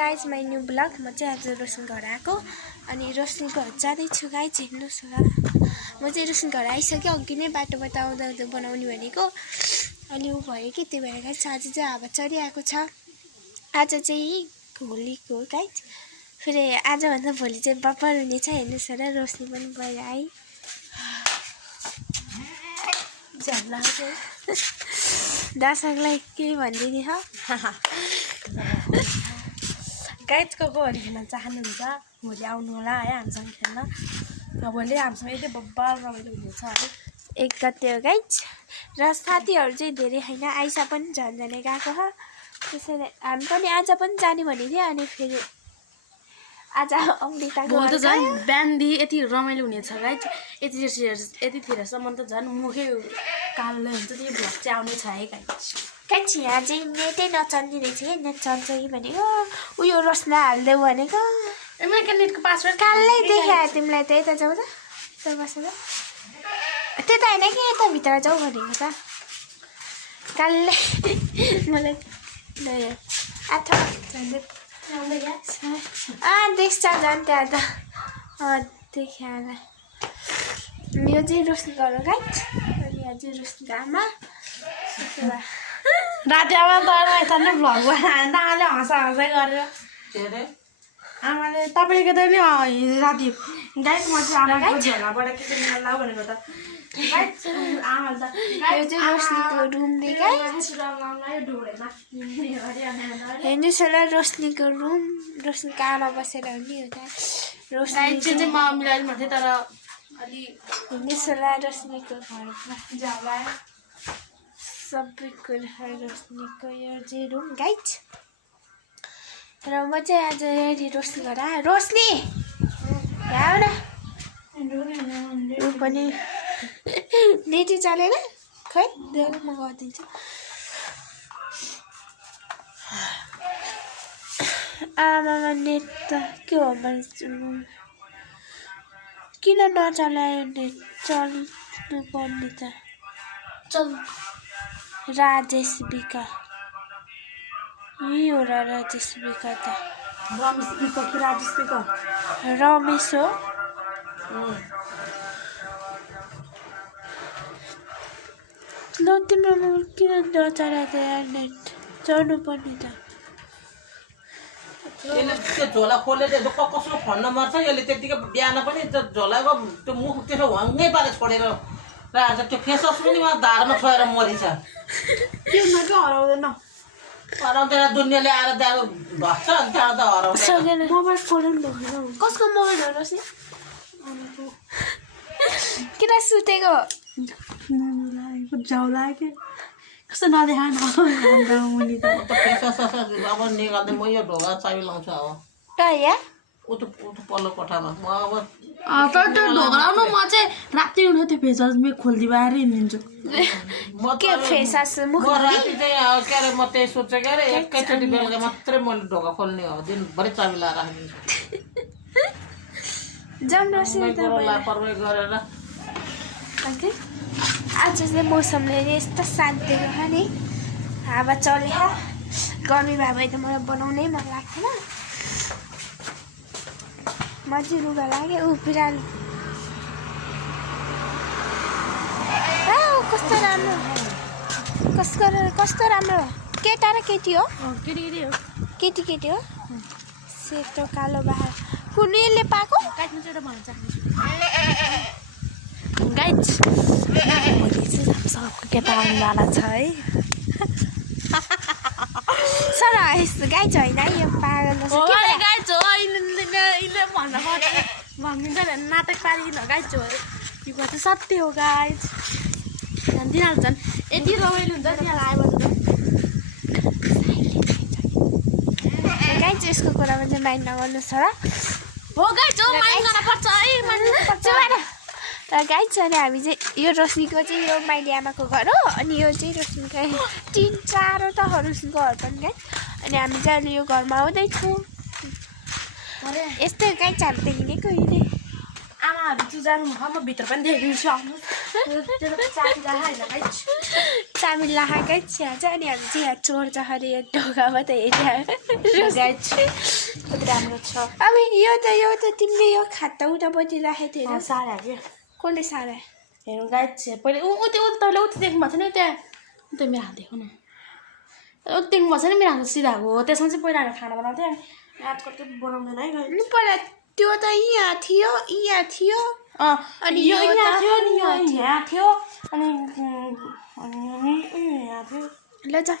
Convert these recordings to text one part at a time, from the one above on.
Guys my new blog. म चाहिँ आज रोशन घर आएको अनि रोशन घर जाँदैछु गाइज, हेर्नुहोस् होला। म चाहिँ रोशन घर आइसक्यो, अघि नै बाटोबाट आउँदा आउँदा बनाउने भनेको अनि ऊ भयो कि त्यही भएर गाइज आज चाहिँ हावा चढिआएको छ। आज चाहिँ होलीको गाइज, फेरि आजभन्दा भोलि चाहिँ बब्बर हुनेछ, हेर्नुहोस् होला। रोशनी पनि भयो आइ दर्शकलाई के भनिदिने हो गाइज को होली खेल्न चाहनुहुन्छ भोलि आउनु होला है हामीसँग खेल्न। भोलि हामीसँग यति बब्बर रमाइलो हुनेछ है। 1 गते हो गाइज र साथीहरू चाहिँ धेरै होइन, आइसा पनि झन्झनै गएको हो। त्यसैले हामी पनि आज पनि जाने भनेको थियो अनि फेरि आज अमृताको भोलि त झन् बिहानदेखि यति रमाइलो हुनेछ गाइज। यतितिरसम्म त झन् मुखै कालो हुन्छ। त्यो भ्लग चाहिँ आउने छ है गाइज। गाइज यहाँ चाहिँ नेटै नचल्ने रहेछ कि, नेट चल्छ कि भनेको उयो रोशना हालिदेऊ भनेको। मेरो नेटको पासवर्ड कालै देखायो तिमीलाई त। यता जाऊ त, यता बसेर त्यता होइन कि यता भित्र जाऊ भनेको त। कालै मलाई देख्छ झन् त्यहाँ त देखाएर। यो चाहिँ रोशनी घर हो गाइज अनि यहाँ चाहिँ रोशनीको आमा। राति आमा त यता नै भ्लग बनाएर आमाले हँसाइ गरेर आमाले तपाईँको त नि राति गाइज म चाहिँ आमाको झोलाबाट के लाउ भनेको त। आमाले त यो चाहिँ रोशनीको रुम नि गाइज, हेर्नुहोस् होला रोशनीको रुम। रोशनीको आमा बसेर हुने हो त। रोशनी चाहिँ म मिलाइदिनु भन्थेँ तर अलि हेर्नुहोस् होला रोशनीको घरमा जाला सबै कुरा रोशनीको। यो चाहिँ रुम गाइज र म चाहिँ आज हेरी रोशनी घर आएँ। रोशनी यहाँ न, ऊ पनि नेटी चलेन खै, देऊ म गरिदिन्छु। आमामा नेट त के हो मैले किन नचलायो नेट? चल्नु पर्ने त। चल राजेश बिका यही हो र राजेश बिका त। रमेश बिका कि राजेश बिका? रमेश हो। ल तिम्रो किन नचला त यार, नेट चढ्नु पर्ने त। यसले त्यो झोला खोलेर कसको फोन नम्बर छ यसले त्यतिकै बिहान पनि त्यो झोलाको त्यो मुख त्यसो हङ्गै पारेर छोडेर राखेको छ। त्यो फेसवास पनि उहाँ धारमा छोएर मरिछ। त्योमा के हराउँदैन हराउँदैन, दुनियाँले आएर त्यहाँ भन्छ अनि त्यहाँ त हराउँदैन। मोबाइल खोलेर कसको मोबाइल हो रोशनी? किन सुतेको? जाउला के कस्तो नदेखा न मुनि त फेसवास अब निकाल्दै म यो ढोका चाबी लाउँछु। अब कहाँ उतो पल्लो कोठामा म अब तर त्यो ढोकामा म चाहिँ राति उठ्यो त्यो फेसवास म खोलिदिएर हिँडिदिन्छु। म के फेसवास मुख राति चाहिँ के अरे म त्यही सोध्छु के अरे एकैचोटि बेलुका मात्रै मैले ढोका खोल्ने हो, दिनभरि चाबी लाएर राखिदिन्छु। जाउँ रोशनी त लापरवाही गरेर आज चाहिँ मौसमले यस्तो साथ दिएको नि, हावा चल्यो। गर्मी भए भए त मलाई बनाउनै मन लाग्थेन। म चाहिँ लुगा लाग्यो। ऊ बिरालो कस्तो राम्रो, कस्तो राम्रो। केटा र केटी हो? केटी हो। केटी केटी हो। सेतो कालो बाहार कुन यसले पाएको? गाइजमा चाहिँ एउटा भन्न चाहन्छु गाइज भोलि चाहिँ सबको केटा आउनेवाला छ है। सर यस्तो गाइज होइन यो पागल गाइज हो यिनले भनिदिन्छ नाटक पारिदिन गाइज हो। यो कुरा चाहिँ सत्य हो गाइज। दिनहाल्छ यति रमाइलो हुन्छ त्यहाँ आयो भने गाइज यसको कुरामा चाहिँ माइन्ड नगर्नुहोस् होला। हो गाइज हो माइन्ड गर्नुपर्छ है, माइन्ड गर्नुपर्छ। र गाइज अनि हामी चाहिँ यो रोशनीको चाहिँ यो माइली आमाको घर हो अनि यो चाहिँ रोशनीको 3-4 त रोशनीको घर पनि गाइज। अनि हामी चाहिँ अहिले यो घरमा आउँदैछौँ। यस्तै गाइज हामी त हिँडेको हिँडे। आमाहरू चाहिँ जानु म भित्र पनि देखाइदिन्छु आउनु। चाबी लगाएकै चिया चाहिँ अनि हामी चिया चोर्छ अरे ढोकामा त राम्रो छ अब यो त तिमीले यो खाता उतापट्टि राखेको थियो सारा के कसले सारा हेर्नु गाइड छ पहिले त्यो तैँले उति देख्नु भएको छैन त्यहाँ त्यो मेरो हात देखो न देख्नु भएको छैन मेरो हात सिधाएको हो त्यसमा चाहिँ पहिला हामी खाना बनाउँथ्यो आजकल त्यो बनाउँदैन है गाइड पहिला त्यो त यहाँ थियो अनि यो यहाँ थियो नि यो यहाँ थियो अनि यहाँ थियो ल जा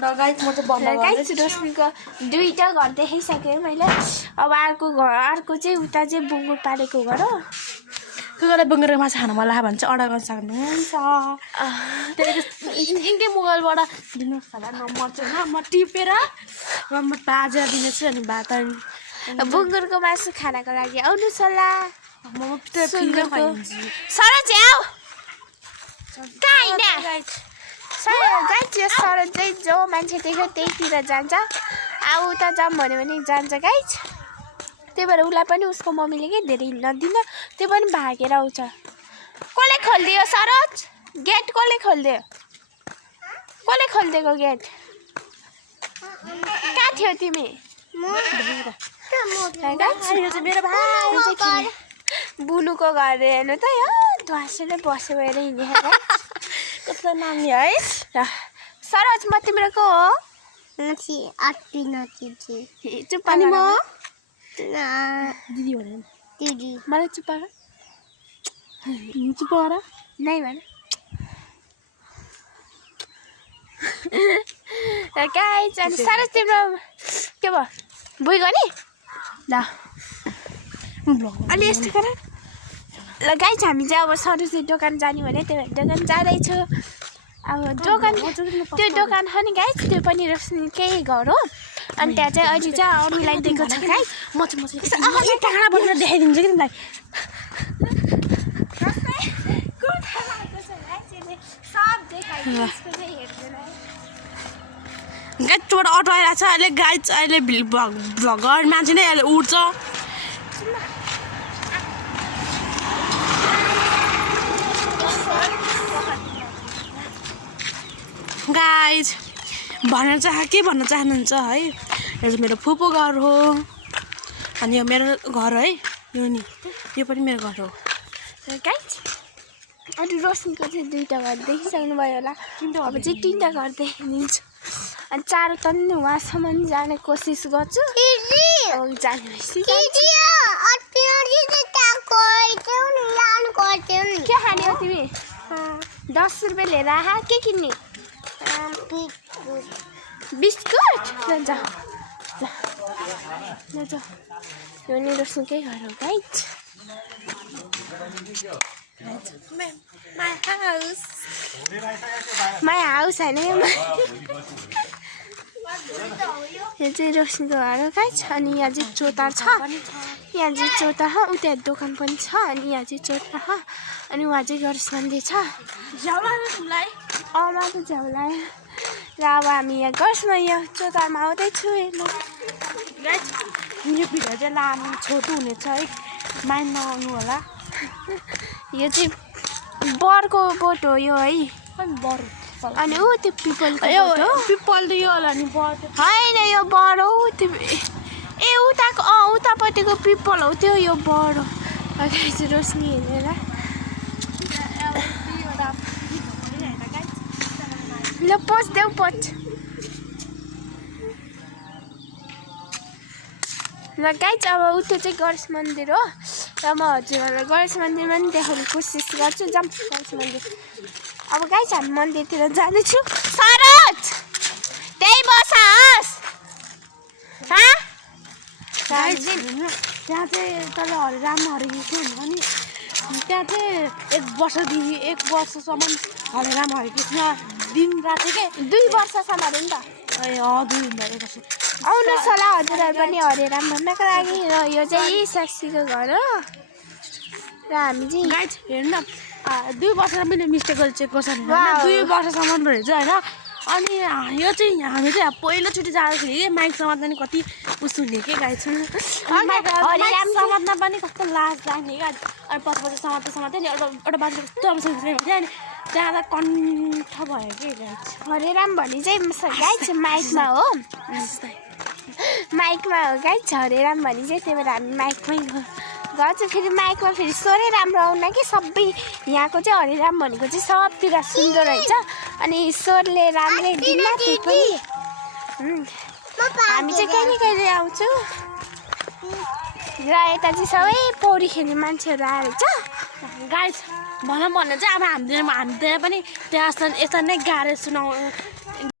गाइड म चाहिँ बन्द गाइड रोशनीको 2टा घर देखाइसकेँ मैले अब अर्को चाहिँ उता चाहिँ बुङ्गुर पारेको घर हो कोही बेला बुङ्गुरको माछा खानु मन लाग्यो भने चाहिँ अर्डर गर्न सक्नुहुन्छ यिनकै मोबाइलबाट दिनुहोस् होला नम्बर चाहिँ नम्बर टिपेर नम्बर बाजेर दिनेछु अनि बात बुङ्गुरको मासु खानको लागि आउनुहोस् होला म खुवाइदिन्छु सरज आऊ गाइड यो सरज चाहिँ जो मान्छे देख्यो त्यहीतिर जान्छ अब उता जाऊँ भन्यो भने जान्छ गाइड त्यही भएर उसलाई पनि उसको मम्मीले के धेरै हिँड्न दिन त्यो पनि भागेर आउँछ कसले खोलिदियो सरज गेट कसले खोलिदिएको गेट कहाँ थियो तिमी मेरो भाइ बुनुको घर हेर्नु त यो ध्वासेर बस्यो भएर हिँडेर कस्तो नानी है सरोज म तिम्रो को हो चुप्पा अनि म दिदी भनेर मलाई चुप्पा गर नै भन गाइस अनि सरोज तिम्रो के भयो बुइ गर्ने ल अनि यस्तो गर ल गाइस हामी चाहिँ अब सरोज दोकान जाने भने त्यो दोकान जाँदैछु अब दोकान त्यो दोकान छ नि गाइस त्यो पनि रोशनीकै घर हो अनि त्यहाँ चाहिँ अहिले चाहिँ अरूलाई दिएको छ गाइस म चाहिँ टाढा बसेर देखाइदिन्छु कि तिमीलाई गाइड चोट अटो आइरहेको छ अहिले गाइड अहिले भ्लगर मान्छे नै अहिले उड्छ गाइड के भन्न चाहनुहुन्छ है यो चाहिँ मेरो फुपू घर हो अनि यो मेरो घर है यो नि यो पनि मेरो घर हो गाइस अनि रोशनीको चाहिँ 2टा घर देखिसक्नुभयो होला अब चाहिँ 3टा घर देखिदिन्छु अनि 4 त नि वहाँसम्म जाने कोसिस गर्छु के खाने हो तिमी 10 रुपियाँ लिएर आहा के किन्ने बिस्कुट ल यो नि रोशनीकै घर हो गाइस माई हाउस होइन यो चाहिँ रोशनीको घर हो गाइस अनि यहाँ चाहिँ चोता छ यहाँ चाहिँ चोता छ उता दोकान पनि छ अनि यहाँ चाहिँ चोता छ अनि उहाँ चाहिँ गणेश मन्दिर छ अमा त झ्याउलायो र अब हामी यहाँ गर्छौँ यो चोतामा आउँदैछु हेर्नु गाइस यो भिडियो चाहिँ लामो छोटो हुनेछ है माइन्ड नआउनु होला यो चाहिँ बरको बोट हो यो है बर अनि ऊ त्यो पिपलको यो बोट हो पिपल त यो होला नि बर होइन यो बर हो त्यो ए उताको उतापट्टिको पिपल हो त्यो यो बर हो अगाडि रोशनी हेरेर ल पच देऊ पच ल गाइस अब उतो चाहिँ गणेश मन्दिर हो र म हजुरहरूलाई गणेश मन्दिरमा पनि देखाउने कोसिस गर्छु जाऊँ गणेश मन्दिर अब गाइस हामी मन्दिरतिर जाँदैछु सरोज त्यही बसोस् त्यहाँ चाहिँ तल हरे राम हरेको थियो भने त्यहाँ चाहिँ 1 वर्षसम्म हरे राम हरे कृष्ण दिन रात के 2 वर्षसम्म अरे नि त 2 वर्ष आउनुहोस् होला हजुरहरू पनि हरे राम भन्नको लागि र यो चाहिँ साक्षीको घर हो र हामी चाहिँ गाइस हेर्नु न 2 वर्ष मैले मिस्टेक गरेर चेक गर्छ 2 वर्षसम्म रहेछ होइन अनि यो चाहिँ हामी चाहिँ पहिलोचोटि जाँदाखेरि माइक समात्दा नि कति उस हुने के गाई छु माइक समात्न पनि कस्तो लाज लाग्ने क्या अनि पछि समात्दै नि एउटा बाटो कस्तो राम्रो हुन्थ्यो अनि त्यहाँ कण्ठ भयो कि गाई हरे राम भने चाहिँ गाई छ माइकमा हो माइकमा हो गाई छ हरे राम भने चाहिँ त्यही भएर हामी माइकमै गर्छ फेरि माइकमा फेरि स्वरै राम्रो आउन कि सबै यहाँको चाहिँ हरे राम भनेको चाहिँ सबतिर सुन्दर रहेछ अनि स्वरले राम्रै दिन्न त्यही पनि हामी चाहिँ कहिले आउँछौँ र यता चाहिँ सबै पौडी खेल्ने मान्छेहरू आएर छ गाई भनौँ भने चाहिँ अब हामीले पनि त्यहाँ यता नै गाएर सुनाउ